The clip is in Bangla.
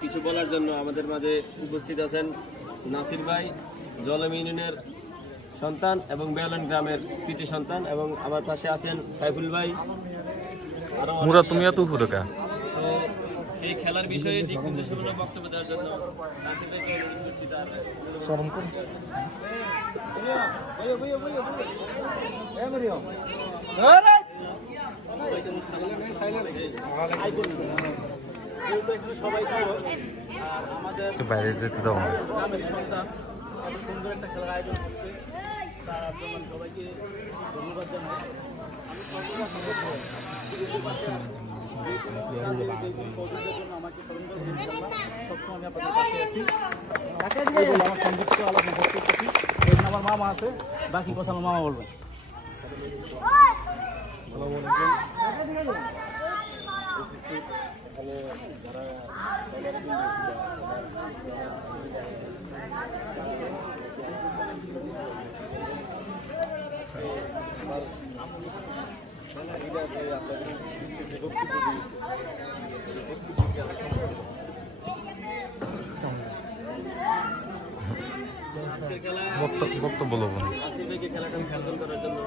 কিছু বলার জন্য আমাদের মাঝে উপস্থিত আছেন নাসির ভাই, জলম ইউনিয়নের সন্তান এবং বেলন গ্রামের কৃতি সন্তান, এবং আমার পাশে আছেন সাইফুল ভাই। মুরা তুমিও তো হুরকা। তো এই খেলার বিষয়ে দিক নির্দেশনা বক্তব্য দেওয়ার জন্য নাসির ভাইকে অনুরোধ করছি। স্মরণ করুন। সবাই বাইরে যেতে দাও। গ্রামের সন্তান এত সুন্দর একটা খেলার আয়োজন করছে, তার জন্য সবাইকে ধন্যবাদ জানাই। আমাকে সবসময় আমি আপনাদের পাশে আছি। আমার সংযুক্ত আলোচনা করতে পারি। আমার মামা আছে, বাকি কথা আমার মামা বলবেন। বক্তব্য বলবো। খেলাটা খেলন করার জন্য